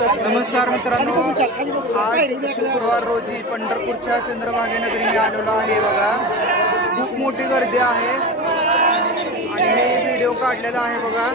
नमस्कार मित्रांनो. आज शुक्रवार रोजी पंढरपूरच्या चंद्रभागे नगरी मी आलेलो आहे बघा. खूप मोठी गर्दी आहे. आणि मी व्हिडिओ काढलेला आहे बघा.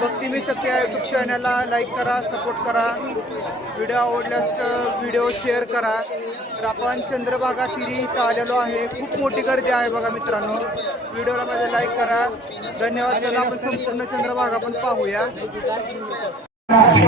भक्ती मी शक्य या यूट्यूब चॅनलला लाईक करा सपोर्ट करा. व्हिडिओ आवडल्यास व्हिडिओ शेअर करा. तर आपण चंद्रभागा तिरी इथं आलेलो आहे. खूप मोठी गर्दी आहे बघा मित्रांनो. व्हिडिओला माझ्या लाईक करा. धन्यवाद. चला आपण संपूर्ण चंद्रभागा पण पाहूया. Yeah.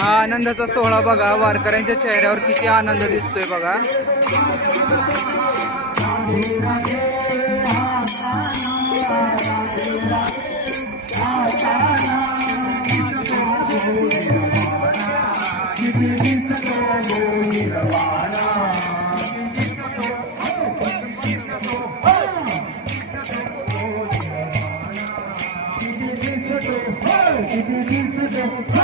हा आनंदाचा सोहळा बघा. वारकऱ्यांच्या चेहऱ्यावर किती आनंद दिसतोय बघा.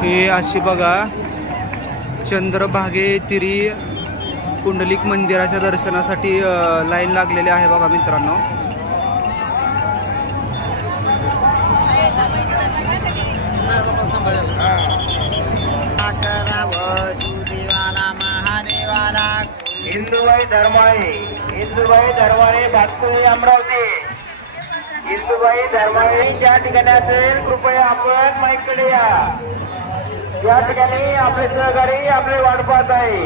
हे अशी बघा चंद्रभागे तिरी कुंडलिक मंदिराच्या दर्शनासाठी लाईन लागलेली आहे बघा मित्रांनो. इंदुबाई धर्माळे इंदुबाई धर्माळे भातकुळी अमरावती. इंदुबाई धर्माळे ज्या ठिकाणी असेल कृपया आपण माईकडे या. या ठिकाणी आपले सहकारी आपले वाट पाहत आहे.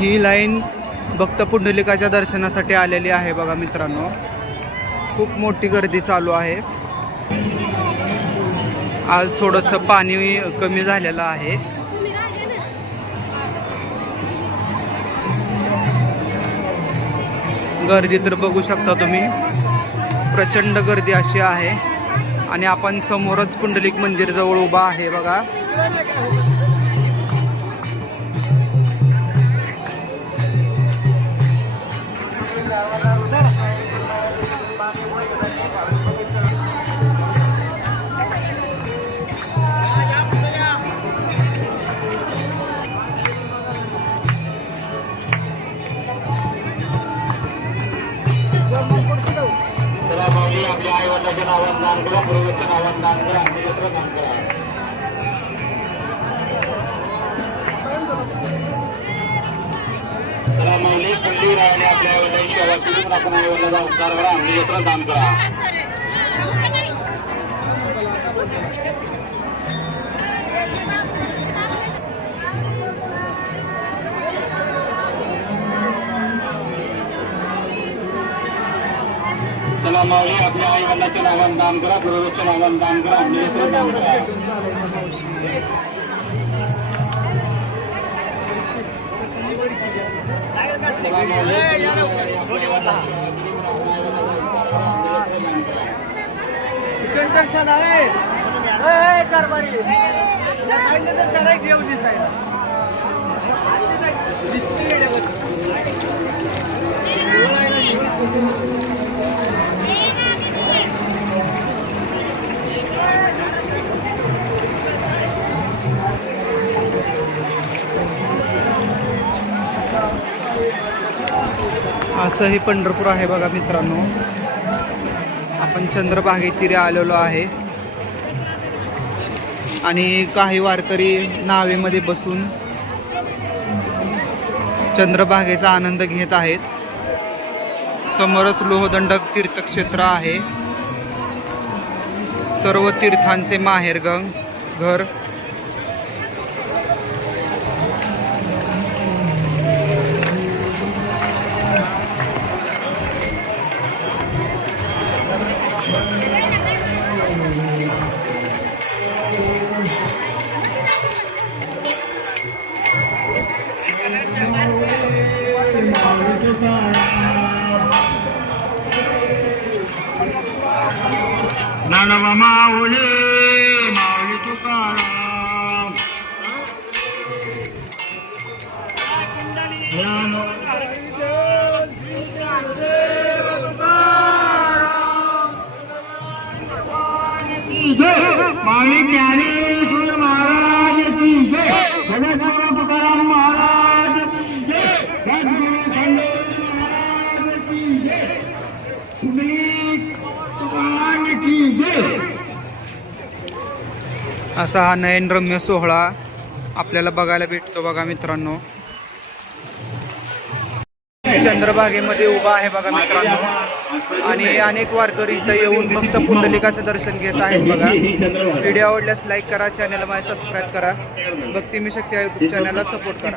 ही लाईन भक्त पुंडलिकाच्या दर्शनासाठी आलेली आहे बघा मित्रांनो. खूप मोठी गर्दी चालू आहे. आज थोडंसं पाणी कमी झालेलं आहे. गर्दी तर बघू शकता तुम्ही. प्रचंड गर्दी अशी आहे. आणि आपण समोरच पुंडलिक मंदिर जवळ उभा आहे बघा. माऊली आपल्या आई वडिलांच्या नावात दान करा गुरुच्या नावात दान करा अंत्ययात्रा दान करा चला माऊली कुंडी राहिले आपल्या आई वडिलांची सेवा केली पण आपण आई वडिलांचा उद्धार करा अंत्ययात्रा दान करा. नामावली आपल्या आई वडिलाच्या नावानं दान करा गुरुच्या नावानं दान करा. चिकन कशाला आहे करायची एवढी साहेब असं हे पंढरपूर आहे बघा मित्रांनो. आपण चंद्रभागेतीरे आलेलो आहे. आणि काही वारकरी नावेमध्ये बसून चंद्रभागेचा आनंद घेत आहेत. समोरच लोहदंडक तीर्थक्षेत्र आहे. सर्व तीर्थांचे माहेरगंग घर ज्ञानोबा माऊली माऊली तुकाराम. माऊली ज्ञानेश्वर महाराज की जय. गणेशराव तुकाराम महाराज की जय. ज्ञानगुरु खंडेश्वर महाराज की जय सुनील तुकाराम की जय असा हा नयनरम्य सोहळा आपल्याला बघायला भेटतो बघा मित्रांनो. चंद्रभागेमध्ये उभा आहे बघा मित्रांनो. आणि अनेक वारकरी इथं येऊन फक्त पुंडलिकाचं दर्शन घेत आहेत बघा. व्हिडिओ आवडल्यास लाईक करा चॅनलला माझ्या सबस्क्राईब करा. भक्ती मी शक्ती युट्यूब चॅनलला सपोर्ट करा.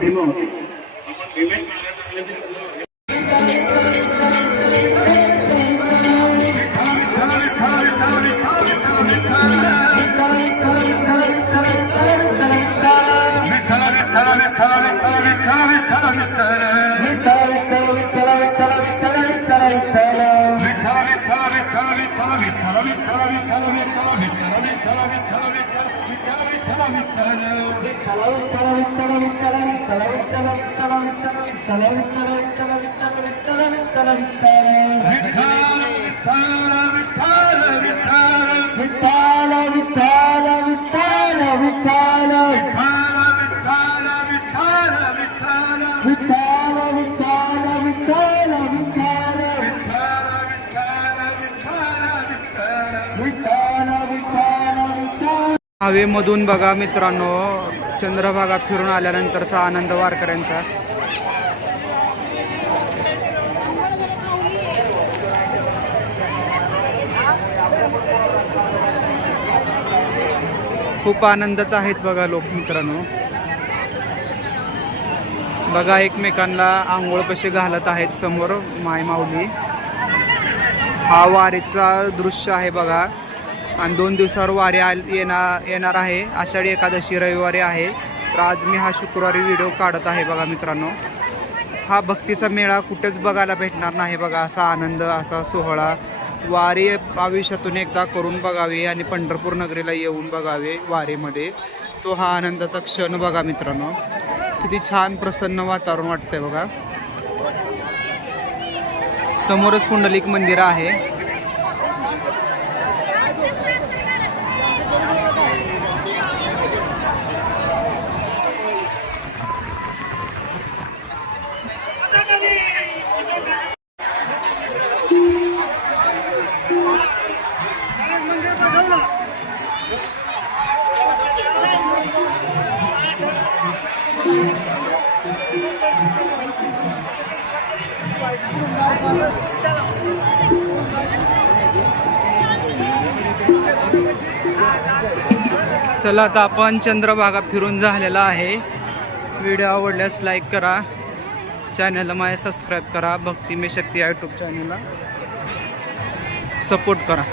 हवेमधून बघा मित्रांनो चंद्रभागा फिरून आल्यानंतरचा आनंद वारकऱ्यांचा. खूप आनंदात आहेत बघा लोक मित्रांनो. बघा एकमेकांना आंघोळ कसे घालत आहेत समोर मायमाऊली. हा वारीचा दृश्य आहे बघा. आणि दोन दिवसावर वारी आल येणार येणार आहे. आषाढी एकादशी रविवारी आहे. तर आज मी हा शुक्रवारी व्हिडिओ काढत आहे बघा मित्रांनो. हा भक्तीचा मेळा कुठेच बघायला भेटणार नाही बघा. असा आनंद असा सोहळा. वारी आयुष्यातून एकदा करून बघावी आणि पंढरपूर नगरीला येऊन बघावे वारीमध्ये. तो हा आनंदाचा क्षण बघा मित्रांनो. किती छान प्रसन्न वातावरण वाटतंय बघा. समोरच पुंडलिक मंदिर आहे. चला आता आपण चंद्रभागा फिरून झालेला आहे. व्हिडिओ आवडल्यास लाईक करा. चॅनलला माझ्या सबस्क्राईब करा. भक्ती मे शक्ती यूट्यूब चॅनलला सपोर्ट करा.